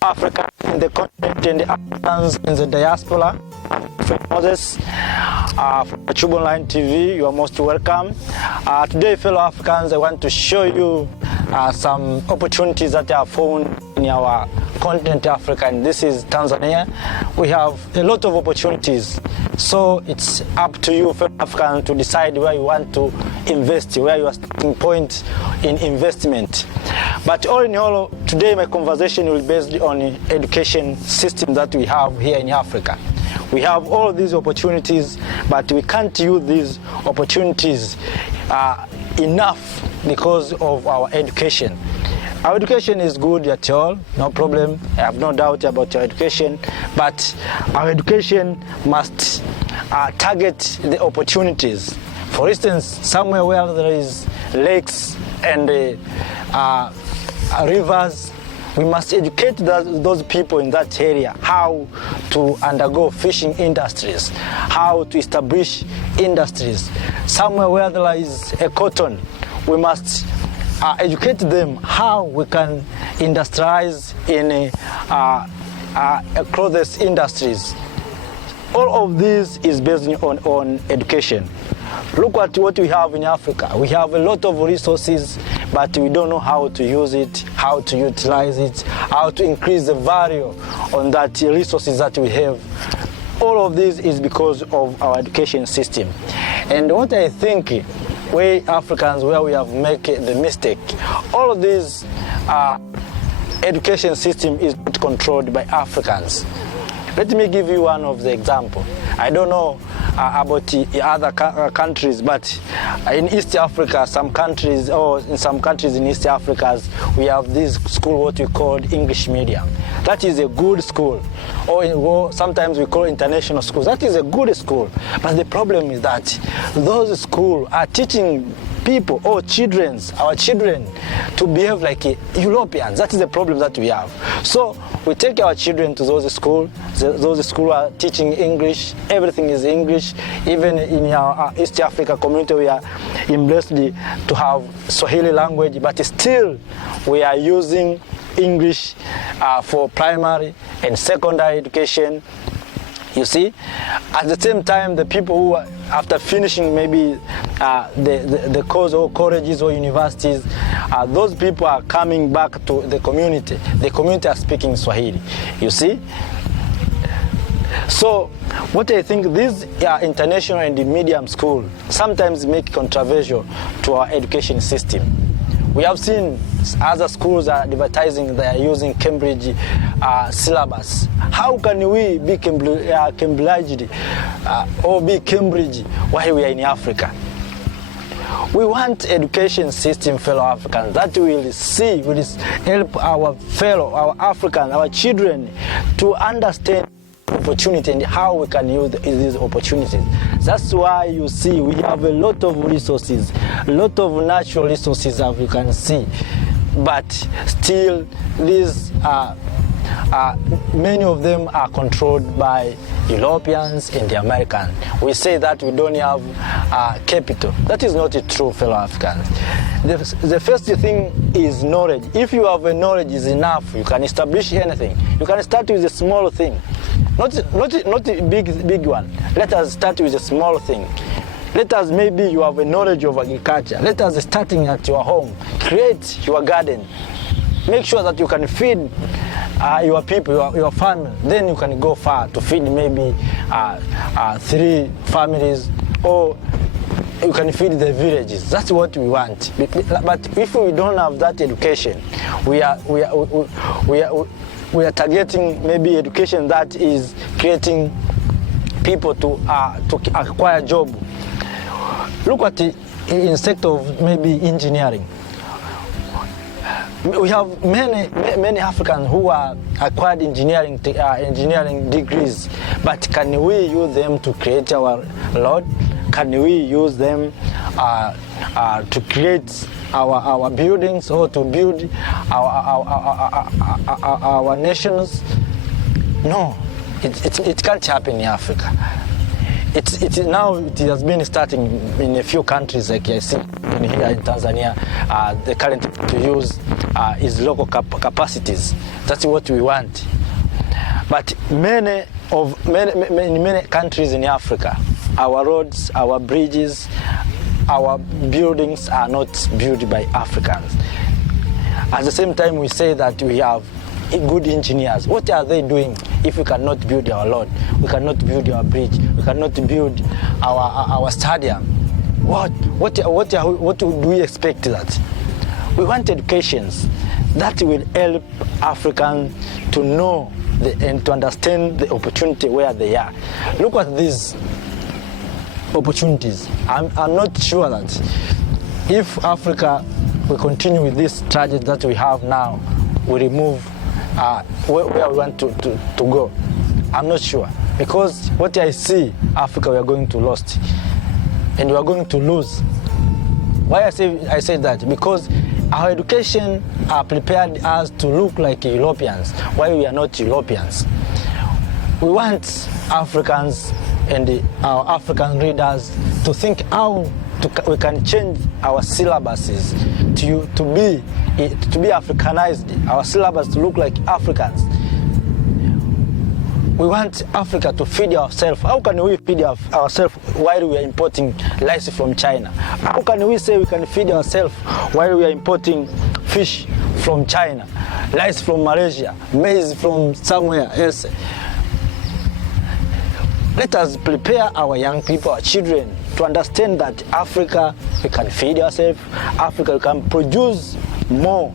Africa in the continent and the Africans in the diaspora. Moses from Bachubaz Online TV, you are most welcome. Today, fellow Africans, I want to show you some opportunities that are found in our continent, Africa, and this is Tanzania. We have a lot of opportunities, so it's up to you, fellow Africans, to decide where you want to invest, where you are starting point in investment. But all in all, today my conversation will be based on the education system that we have here in Africa. We have all these opportunities, but we can't use these opportunities enough because of our education. Our education is good at all, no problem. I have no doubt about our education, but our education must target the opportunities. For instance, somewhere where there is lakes and rivers, we must educate those people in that area how to undergo fishing industries, how to establish industries. Somewhere where there is a cotton, we must educate them how we can industrialize in clothes industries. All of this is based on education. Look at what we have in Africa. We have a lot of resources, but we don't know how to use it, how to utilize it, how to increase the value on that resources that we have. All of this is because of our education system. And what I think, we Africans, where we have made the mistake, all of this education system is not controlled by Africans. Let me give you one of the example. I don't know about the other countries, but in East Africa, some countries, or in some countries in East Africa, we have this school, what we call English medium. That is a good school, or sometimes we call international schools. That is a good school, but the problem is that those schools are teaching people or our children to behave like Europeans. That is the problem that we have. So we take our children to those schools. Those schools are teaching English. Everything is English. Even in our East Africa community, we are blessed to have Swahili language, but still we are using English for primary and secondary education. You see, at the same time, the people who are, after finishing maybe the course or colleges or universities, those people are coming back to the community. The community are speaking Swahili, you see. So what I think, these international and medium school sometimes make controversial to our education system. We have seen other schools are advertising they are using Cambridge syllabus. How can we be Cambridge or be Cambridge while we are in Africa? We want education system, fellow Africans, that will help our Africans, our children to understand opportunity and how we can use these opportunities. That's why you see we have a lot of resources, a lot of natural resources as you can see, but still these many of them are controlled by Europeans and the Americans. We say that we don't have capital. That is not true, fellow Africans. The first thing is knowledge. If you have a knowledge is enough, you can establish anything. You can start with a small thing. Not a big one. Let us start with a small thing. Let us, maybe you have a knowledge of agriculture. Let us starting at your home. Create your garden. Make sure that you can feed your people, your family. Then you can go far to feed maybe 3 families, or you can feed the villages. That's what we want. But if we don't have that education, we are targeting maybe education that is creating people to acquire job. Look at the in sector of maybe engineering. We have many Africans who are acquired engineering degrees, but can we use them to create our road? Can we use them to create our buildings or to build our nations? No, it can't happen in Africa. Now it has been starting in a few countries, like I see here in Tanzania. The current to use is local capacities. That's what we want. But many countries in Africa, our roads, our bridges, our buildings are not built by Africans. At the same time, we say that we have good engineers. What are they doing if we cannot build our road? We cannot build our bridge. We cannot build our stadium. What do we expect that? We want educations that will help Africans to know and to understand the opportunity where they are. Look at these opportunities. I'm not sure that if Africa will continue with this tragedy that we have now, we remove where we want to go. I'm not sure, because what I see, Africa, we are going to lose, and we are going to lose. Why I say that? Because our education prepared us to look like Europeans, while we are not Europeans. We want Africans and our African readers to think how we can change our syllabuses to be Africanized, our syllabus to look like Africans. We want Africa to feed ourselves. How can we feed ourselves while we are importing rice from China? How can we say we can feed ourselves while we are importing fish from China, rice from Malaysia, maize from somewhere else? Let us prepare our young people, our children, to understand that Africa, we can feed ourselves. Africa, we can produce more.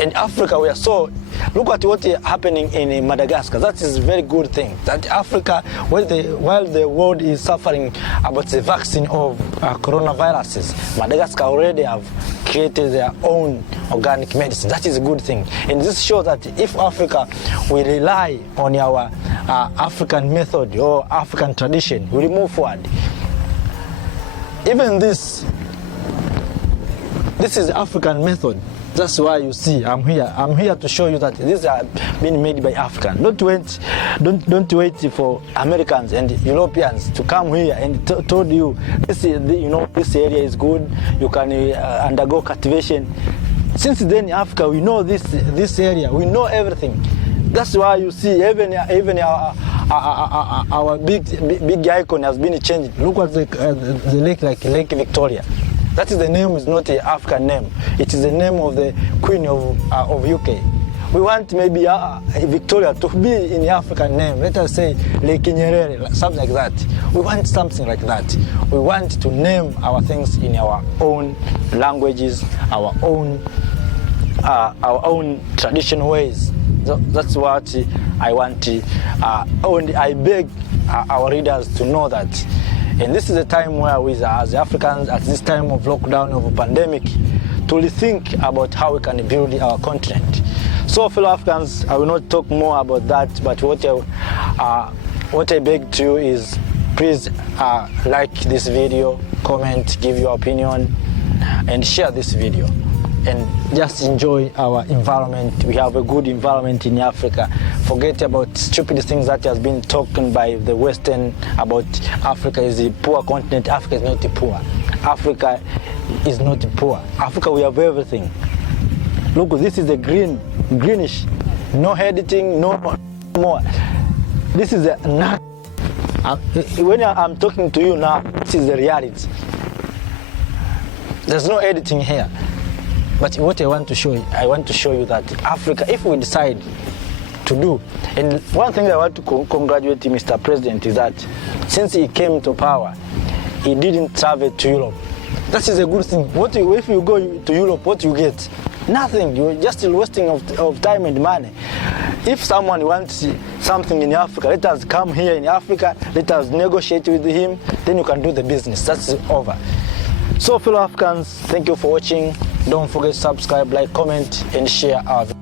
In Africa, we are so. Look at what is happening in Madagascar. That is a very good thing. That Africa, while the world is suffering about the vaccine of coronaviruses, Madagascar already have created their own organic medicine. That is a good thing. And this shows that if Africa will rely on our African method or African tradition, we will move forward. Even this is African method. That's why you see I'm here. I'm here to show you that these are being made by Africans. Don't wait for Americans and Europeans to come here and told you this area is good. You can undergo cultivation. Since then, Africa, we know this area. We know everything. That's why you see even our big icon has been changed. Look at the lake, like Lake Victoria. That is the name, is not an African name. It is the name of the Queen of UK. We want maybe Victoria to be in the African name. Let us say Lake Nyerere, something like that. We want something like that. We want to name our things in our own languages, our own traditional ways. That's what I want. I beg our readers to know that. And this is a time where we, as Africans, at this time of lockdown, of a pandemic, to rethink about how we can build our continent. So, fellow Africans, I will not talk more about that, but what I beg to you is, please like this video, comment, give your opinion, and share this video. And just enjoy our environment. We have a good environment in Africa. Forget about stupid things that has been talked by the Western about Africa is a poor continent. Africa is not poor. Africa is not poor. Africa, we have everything. Look, this is a greenish. No editing, no more. This is a nut. When I'm talking to you now, this is the reality. There's no editing here. But what I want to show you that Africa, if we decide to do, and one thing I want to congratulate Mr. President is that since he came to power, he didn't travel to Europe. That is a good thing. If you go to Europe, what you get? Nothing. You're just wasting of time and money. If someone wants something in Africa, let us come here in Africa, let us negotiate with him, then you can do the business. That's over. So, fellow Africans, thank you for watching. Don't forget to subscribe, like, comment, and share our video.